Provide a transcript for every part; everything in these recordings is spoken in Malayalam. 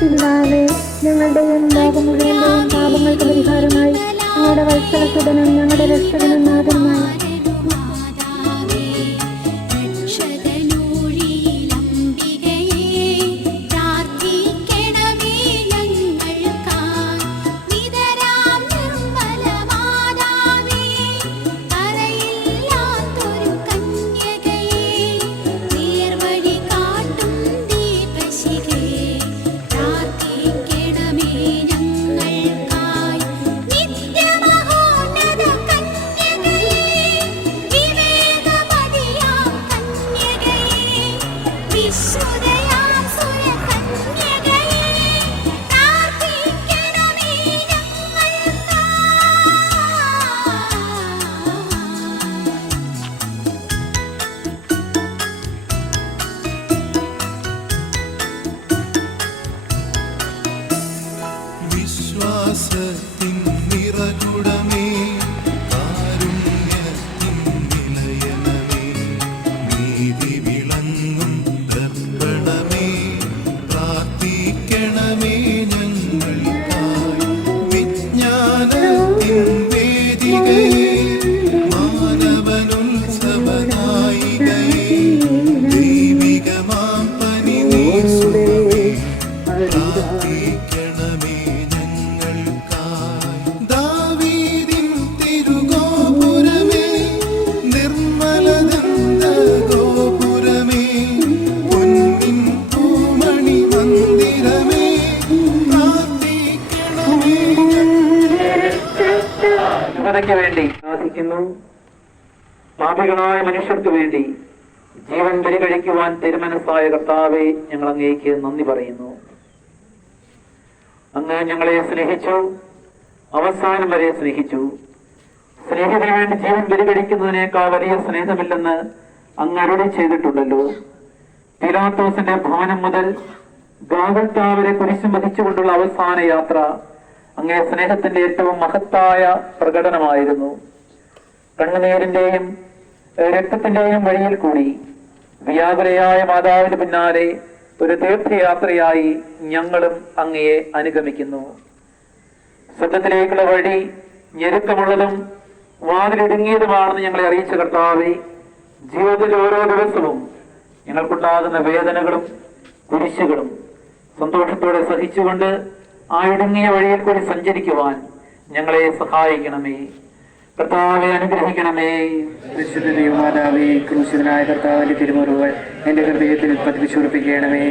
പിതാവേ, ഞങ്ങളുടെയും ലോകം മുഴുവന്റെയും പാപങ്ങൾക്ക് പരിഹാരമായി ഞങ്ങളുടെ വത്സലസുതനും ഞങ്ങളുടെ രക്ഷകനും നാഥനുമായ വിശ്വാസത്തിൻ നിറകുടമേ, കാരുണ്യത്തിൻ നിലയനമേ, നീതി വിളങ്ങും ദർപ്പണമേ, പ്രാർത്ഥിക്കണമേ ഞങ്ങൾക്കായി. വിജ്ഞാനത്തിൻ വേദികയെ, മാനവനുത്സവനായികയെ, ദൈവികമാം പനിനീസുമേ, പ്രാർത്ഥിക്കണമേ ഞങ്ങൾക്കായി. ദാവീദിൻ തിരുഗോപുരമേ, നിർമ്മലദന്ത ഗോപുരമേ, പൊന്നിൻ പൂമണി മന്ദിരമേ, പ്രാർത്ഥിക്കണമേ. ജനതയ്ക്ക് വേണ്ടി പ്രാർത്ഥിക്കുന്നു. പാപികളായ മനുഷ്യർക്ക് വേണ്ടി ജീവൻ ബലി കഴിക്കുവാൻ തിരുമനസ്സായ കർത്താവെ, ഞങ്ങൾ അങ്ങേക്ക് നന്ദി പറയുന്നു. അങ്ങ് ഞങ്ങളെ സ്നേഹിച്ചു, അവസാനം വരെ സ്നേഹിച്ചു. സ്നേഹിതന് വേണ്ടി ജീവൻ ബലി കഴിക്കുന്നതിനേക്കാൾ വലിയ സ്നേഹമില്ലെന്ന് അങ്ങ് അരുളി ചെയ്തിട്ടുണ്ടല്ലോ. പീലാത്തോസിന്റെ ഭവനം മുതൽ ഗാഗുൽത്താ വരെ കുരിശും വഹിച്ചുകൊണ്ടുള്ള അവസാന യാത്ര അങ്ങേ സ്നേഹത്തിന്റെ ഏറ്റവും മഹത്തായ പ്രകടനമായിരുന്നു. കണ്ണുനീരിന്റെയും രക്തത്തിന്റെയും വഴിയിൽ കൂടി വ്യാകുലയായ മാതാവിന് പിന്നാലെ ഒരു തീർത്ഥയാത്രയായി ഞങ്ങളും അങ്ങയെ അനുഗമിക്കുന്നു. സ്വർഗ്ഗത്തിലേക്കുള്ള വഴി ഞെരുക്കമുള്ളതും വാതിലിടുങ്ങിയതുമാണെന്ന് ഞങ്ങളെ അറിയിച്ച കർത്താവേ, ജീവിതത്തിൽ ഓരോ ദിവസവും ഞങ്ങൾക്കുണ്ടാകുന്ന വേദനകളും കുരിശുകളും സന്തോഷത്തോടെ സഹിച്ചുകൊണ്ട് ആ ഇടുങ്ങിയ വഴിയിൽ കൂടി സഞ്ചരിക്കുവാൻ ഞങ്ങളെ സഹായിക്കണമേ. കർത്താവെ അനുഗ്രഹിക്കണമേ. പരിശുദ്ധ ദൈവമാതാവേ, ക്രൂശിതനായ കർത്താവിന്റെ തിരുമുറിവുകൾ എന്റെ ഹൃദയത്തിൽ പതിപ്പിച്ചുറപ്പിക്കണമേ.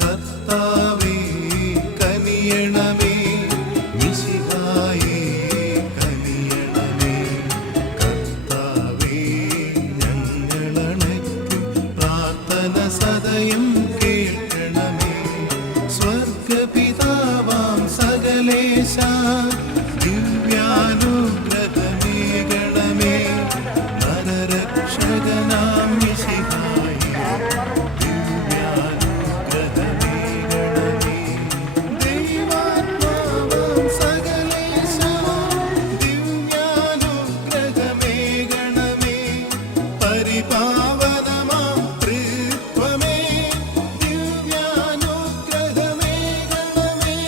കർത്താവേ കനിയണമേ, മിശിഹായേ കനിയണമേ. കർത്താവേ ഞങ്ങളണയ്ക്കും പ്രാർത്ഥന സദയം കേൾക്കണമേ. സ്വർഗപിതാവാം സകലേശ, ദിവ്യാനുഗ്രഹമേകണമേ. നരരക്ഷകനാം മിശിഹായേ, ദിവ്യാനുഗ്രഹമേകണമേ. ദൈവാത്മാവാം സകലേശ, ദിവ്യാനുഗ്രഹമേകണമേ. പരിപാവനമാം ത്രിത്വമേ, ദിവ്യാനുഗ്രഹമേകണമേ.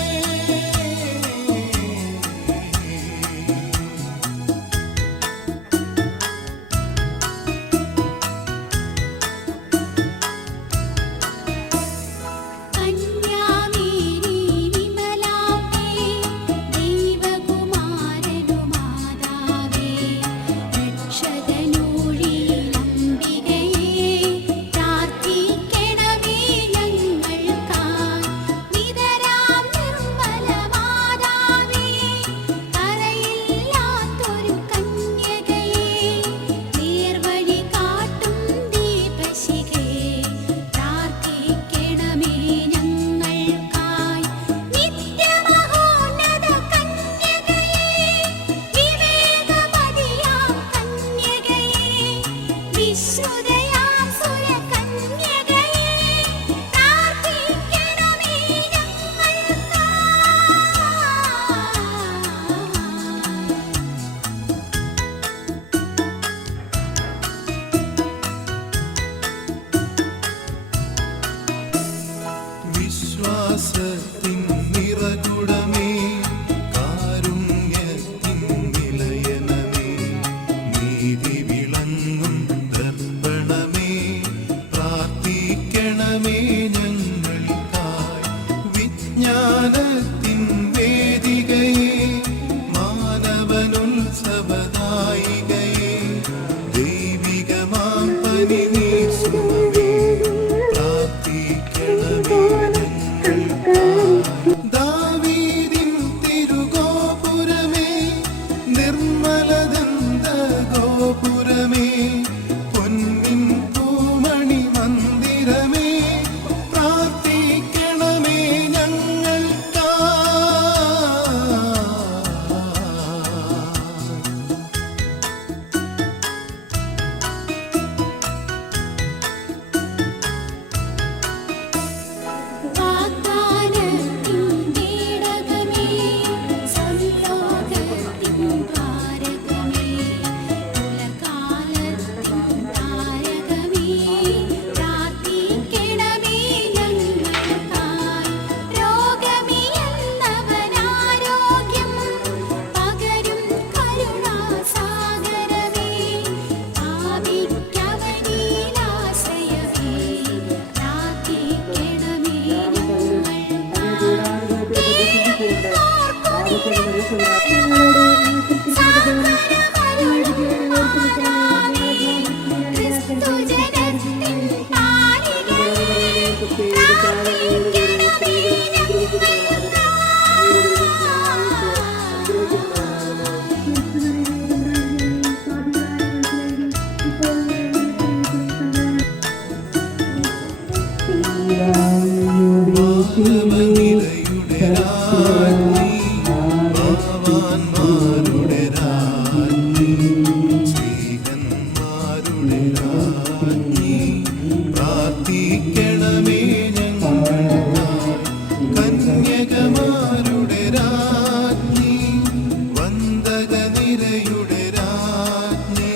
വിശ്വാസത്തിൻ നിറകുടമേ, കാരുണ്യത്തിൻ നിലയനമേ, നീതി വിളങ്ങും ദർപ്പണമേ, പ്രാർത്ഥിക്കണമേ ഞങ്ങൾക്കായി. വിജ്ഞാനത്തിൻ വേദികയെ, മാനവനുത്സവദായികയെ, ദൈവികമാം പനിനീർസുമമേ, പ്രാർത്ഥിക്കണമേ ഞങ്ങൾക്കായി. ദാവീദിൻ തിരുഗോപുരമേ, നിർമ്മലദന്ത ഗോപുരമേ, പൊന്നിൻ പൂമണി മന്ദിരമേ, പ്രാർത്ഥിക്കണമേ വാഗ്ദാനത്തിൻ പേടകമേ, സ്വർലോകത്തിൻ താരകമേ, പുലർകാലത്തിൻ താരകമേ, പ്രാർത്ഥിക്കണമേ ഞങ്ങൾക്കായി. രോഗമിയെന്നവനാരോഗ്യം പകരും കരുണാസാഗരമേ, പാപിക്കവനിലാശ്രയമേ, പ്രാർത്ഥിക്കണമേ മാനവനിരയുടെ രാജ്ഞി, ഭാവാന്മാരുടെ രാജ്ഞി, സ്ത്രീകന്മാരുടെ രാജ്ഞി, പ്രാർത്ഥിക്കണമേ ഞങ്ങൾക്കായി. കന്യകമാരുടെ രാജ്ഞി, വന്ദകനിരയുടെ രാജ്ഞി,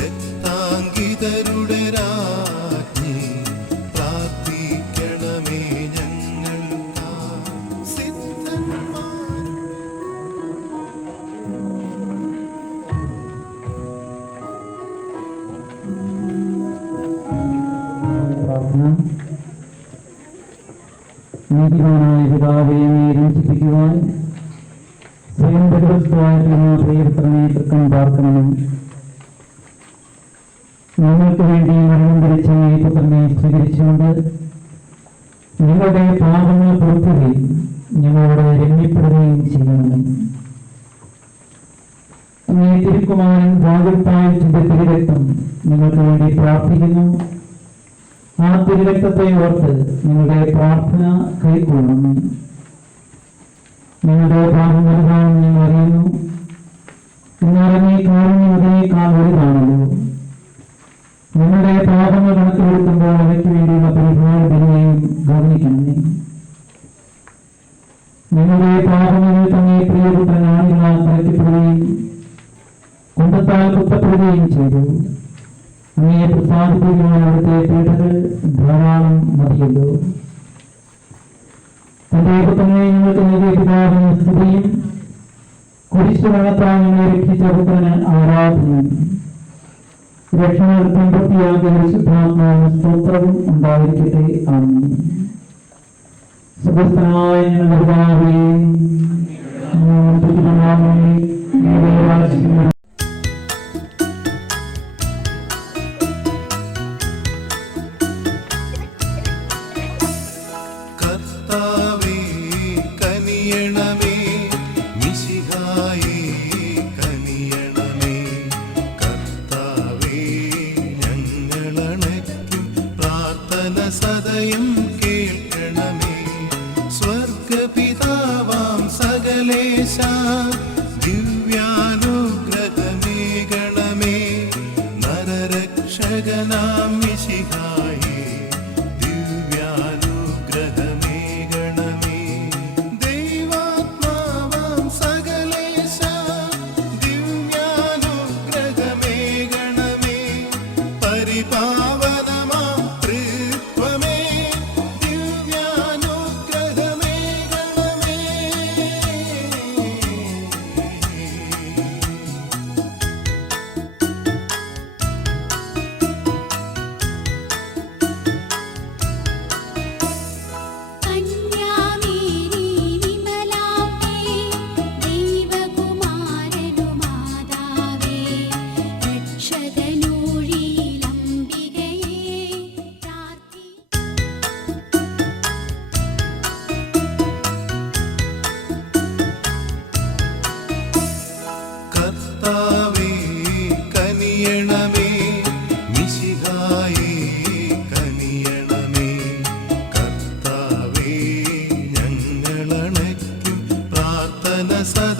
രക്താങ്കിതരുടെ രാജ്ഞി, പ്രാർത്ഥിക്കണമേ ഞങ്ങൾക്കായി. സിദ്ധന്മാർ പ്രാർത്ഥന. നീതിമാനായ പിതാവേ, അങ്ങയെ രഞ്ജിപ്പിക്കുവാൻ സ്വയം പരിവൃത്തമായിട്ടുള്ള പ്രിയപുത്രനെ തൃക്കം പാർക്കണം. ഞങ്ങൾക്ക് വേണ്ടി മരണം ധരിച്ച ഈ പുത്രനെ സ്വീകരിച്ചുകൊണ്ട് നിങ്ങളുടെ പാപങ്ങൾ പൊറുക്കുകയും ഞങ്ങളോട് രമ്യപ്പെടുകയും ചെയ്യണം. അങ്ങേ തിരുക്കുമാരൻ വാതിൽപ്പായത്തിന്റെ തിരുരക്തം നിങ്ങൾക്ക് വേണ്ടി പ്രാർത്ഥിക്കുന്നു. ആ തിരുരക്തത്തെ ഓർത്ത് നിങ്ങളുടെ പ്രാർത്ഥന കൈക്കൊള്ളുന്നു. നിങ്ങളുടെ പാപം വലുതാണെന്ന് ഞങ്ങൾ അറിയുന്നു. എന്നാൽ അങ്ങേ കാരുണ്യം അതിനേക്കാൾ വലുതാണല്ലോ. നിങ്ങളുടെ പാപങ്ങൾ കണക്കിലെടുക്കുമ്പോൾ അവയ്ക്ക് വേണ്ടിയുള്ള പരിഹാര ബലിയെയും ഗൗനിക്കണമേ. നിങ്ങളുടെ പാപങ്ങളിൽ തന്നെ പ്രിയപുത്രനാണികളാൽ തറയ്ക്കപ്പെടുകയും കുന്തത്താൽ കുത്തപ്പെടുകയും ചെയ്തു. അങ്ങയെ പ്രസാദിപ്പിക്കുവാൻ അവിടുത്തെ പീഡകൾ ധാരാളം മതിയല്ലോ. തന്റെ പുത്രനെ ഞങ്ങൾക്ക് നൽകിയ പിതാവിന് സ്തുതിയും കുരിശുമരണത്താൽ ഞങ്ങളെ രക്ഷിച്ച പുത്രന് ആരാധനയും രക്ഷണാർത്ഥം വൃത്തിയാക്കിയ പരിശുദ്ധാത്മാവിന് സ്തോത്രവും ഉണ്ടായിരിക്കട്ടെ. ആമേൻ. സുഖസ്ഥനായ ഞങ്ങളുടെ പിതാവേ, അങ്ങയുടെ നാമമേ വാഴ്ത്തപ്പെടുമാറാകട്ടെ. കർത്താവേ കനിയണമേ, മിശിഹായേ കനിയണമേ. കർത്താവേ ഞങ്ങളണയ്ക്കും പ്രാർത്ഥന സദയം കേൾക്കണമേ. സ്വർഗപിതാവാം സകലേശ, ദിവ്യാനുഗ്രഹമേകണമേ. നരരക്ഷകനാം മിശിഹായേ, ദിവ്യാനുഗ്രഹമേകണമേ. ദൈവാത്മാവാം സകലേശ, ദിവ്യാനുഗ്രഹമേകണമേ. പരിപാവനമാം ത്രിത്വമേ, ദിവ്യാനുഗ്രഹമേകണമേ.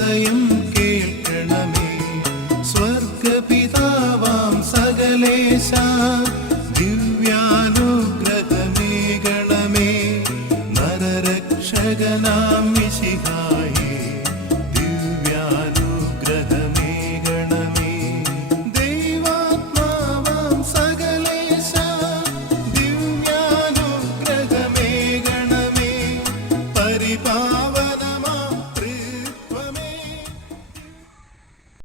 ഹൃദയം കേൾക്കണമേ. സ്വർഗപിതാവാം സകലേശ ദിവ്യാനുഗ്രഹമേകണമേ. നരരക്ഷകനാം മിശിഹായേ ദിവ്യാനുഗ്രഹമേകണമേ. ദൈവാത്മാവാം സകലേശ ദിവ്യാനുഗ്രഹമേകണമേ. പരിപാവ